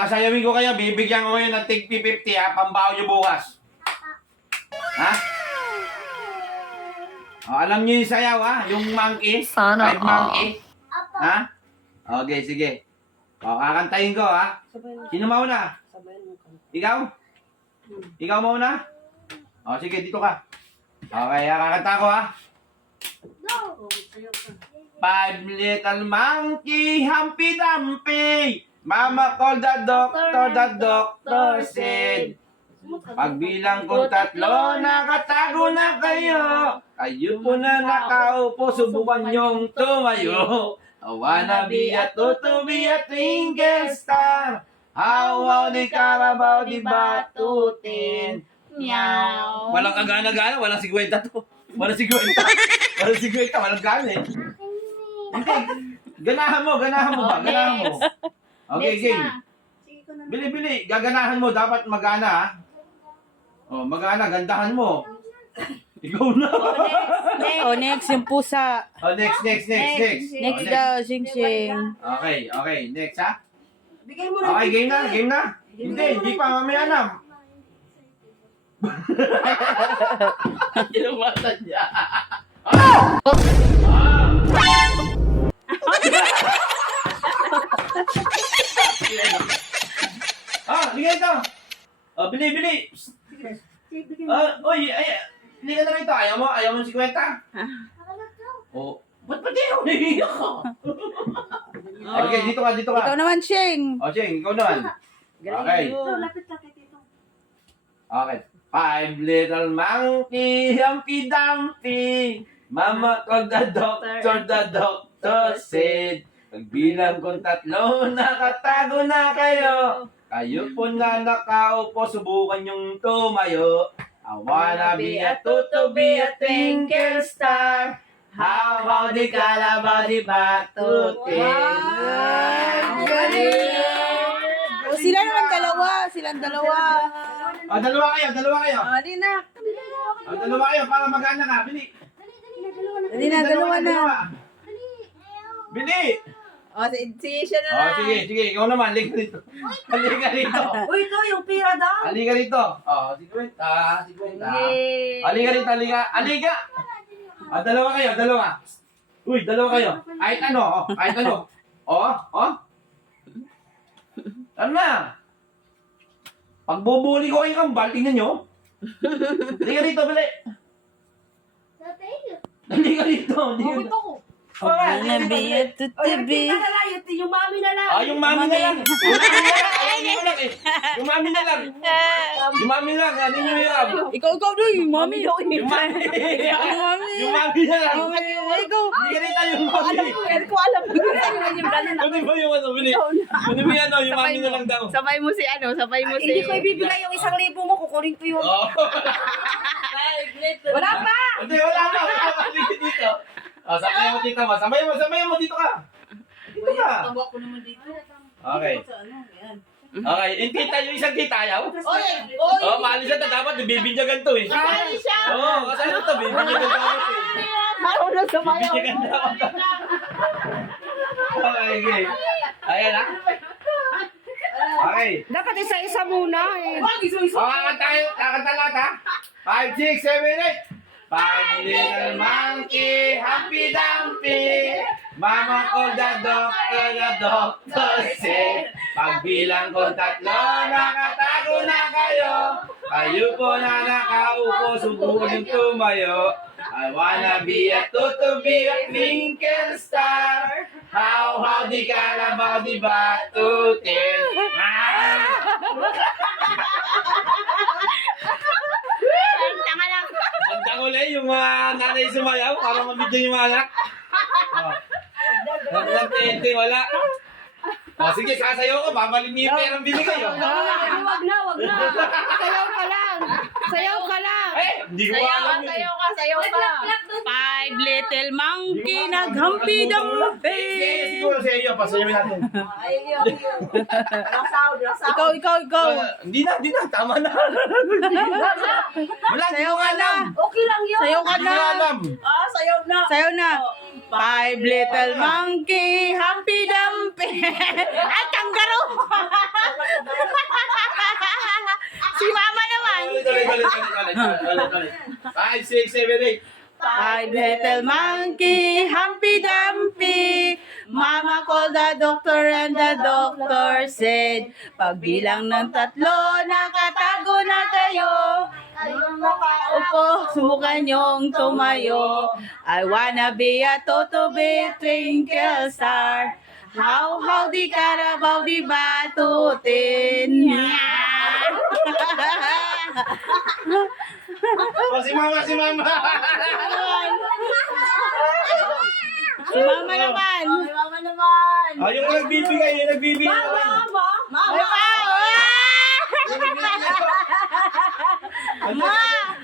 sasayawin ko kayo, bibigyan ko kayo ng tig 50 ha, pambaho nyo bukas. Ha? O, alam nyo yung sayaw ha, yung monkey. Sana Five monkey. Ha? Okay, sige. O, kakantahin ko ha. Sino mauna? Ikaw? Ikaw mauna? O, sige, dito ka. Okay, kakanta ko ha. Five little monkey, Humpy Dumpy. Mama called the doctor said. Pagbilang ko 3, nakatago na kayo. Kayo po na nakaupo, subukan niyong tumayo. I wanna be a to be a twinkle star. How di Carabao di batutin. Meow. Walang kagana-gana, walang 50 to. Walang 50. Walang 50, walang gana eh. Hindi. Ganahan mo ba? Ganahan mo. Okay, game. Bili. Gaganahan mo. Dapat magana, ha? Oh, magana. Gandahan mo. Ikaw na. Oh, next yung pusa. Oh, next. Next Oh, daw, sing-sing. Okay. Next, ha? Bigay mo Okay, game na. Hindi pa. Mamaya na. Kinumatan niya. Bigay ito. Bili. Oy, hindi ka na rito. Ayaw mo ng 50? Ba't di ako naiiyak ka? Okay, dito ka. Ikaw naman, Sheng. Cheng, ikaw naman. Okay. Lapit dito. Okay. 5 little monkey, Humpy Dumpy. Mama called the doctor said. Pagbilang kong 3, nakatago na kayo. Kayo po na nakaupo, subukan yung tumayo. I wanna be a to be a twinkle star. How di Carabao di batutin. O, sila naman silang dalawa. Dalawa kayo. Di na. Dalawa kayo para magana ka. Bili. Di na, dalawa na. Bili. O, si siya na lang. Sige. Ikaw naman. Halika rito. Uy, ito yung pira daw. Halika rito. 50. Halika. Dalawa kayo. Uy, dalawa kayo. Kahit ano. Ano na? Pagbubuli ko kayo kambal, tingnan nyo. Halika rito, bili. Halika rito. Wanna be a to be. Yung mami na lang. Yung mami na lang. Yung mami na lang. Ano nyo hirap? Ikaw doon, yung mami. Yung mami na lang. Ikaw. Halika rito yung mami. Hindi ko alam. Kunin mo yung bili. Kunin mo yung mami na lang daw. Sabay mo si Hindi ko ibibigay yung 1,000 mo. Kukunin ko yun. Wala pa. Hindi, wala pa. Halika dito. Sabay mo dito ka. Dito ka. Tawa ko naman dito. Okay. Okay, yung isang tita ayaw. Oy! Maalis siya na dapat, bibinyagan to eh. Kasi ano to, bibinyagan dapat eh. Marunong sumayaw. Bibinyagan dapat. Okay. Ayan ha. Okay. Dapat isa-isa muna eh. Kakanta lahat ha. 5, 6, 7, 8. 5 little monkey, Humpy Dumpy. Mama called the doctor said. Pagbilang ko 3, nakatago na kayo. Kayo po na nakaupo, subukan yung tumayo. I wanna be a to be a twinkle star. How di Carabao di batutin. Ang uli, yung mga nanay sumayaw, para mabidyo yung mga anak. Nagtente, wala. Sige, sasayaw ko, babalik niyo yung perang binigay. Wag na. Sayaw ka lang. Hindi ko alam yun. Sayaw ka. 5 little monkey, naghampi dampi. Siguro sa iyo, pasayawin natin. Ikaw. Hindi na, tama na. Wala, hindi ko alam. Okay lang yun. Sayaw ka Hindi ko na. alam. Sayaw na. 5 little monkey, Humpy Dumpy. At kangaroo. Ulit. 5, 6, 7, 8. Five little monkey, Humpy Dumpy. Mama called the doctor and the doctor said, pagbilang ng 3, nakatago na kayo. Upo, subukan niyong tumayo. I wanna be a Toto Big Twinkle Star. How di Carabao di batutin. Oh, si mama. Si Mama naman. Oh, yung nagbibigay.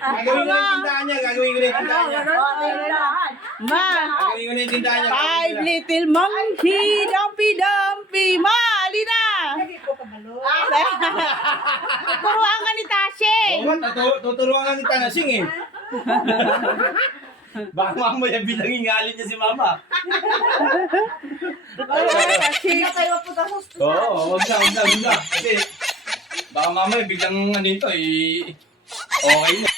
Ay, Gagawin ko na yung tindahan niya. Ma, Gagawin ko na yung tindahan niya. five little monkey, Dumpy. Ma, alina. Turuan ka ni Tashe. Oo, tuturuan ka ni Tanasing eh. Baka mamaya bilangin ngalin niya si mama. Oo, wag na. Kasi baka mamaya biglang ano ito eh. Okay na.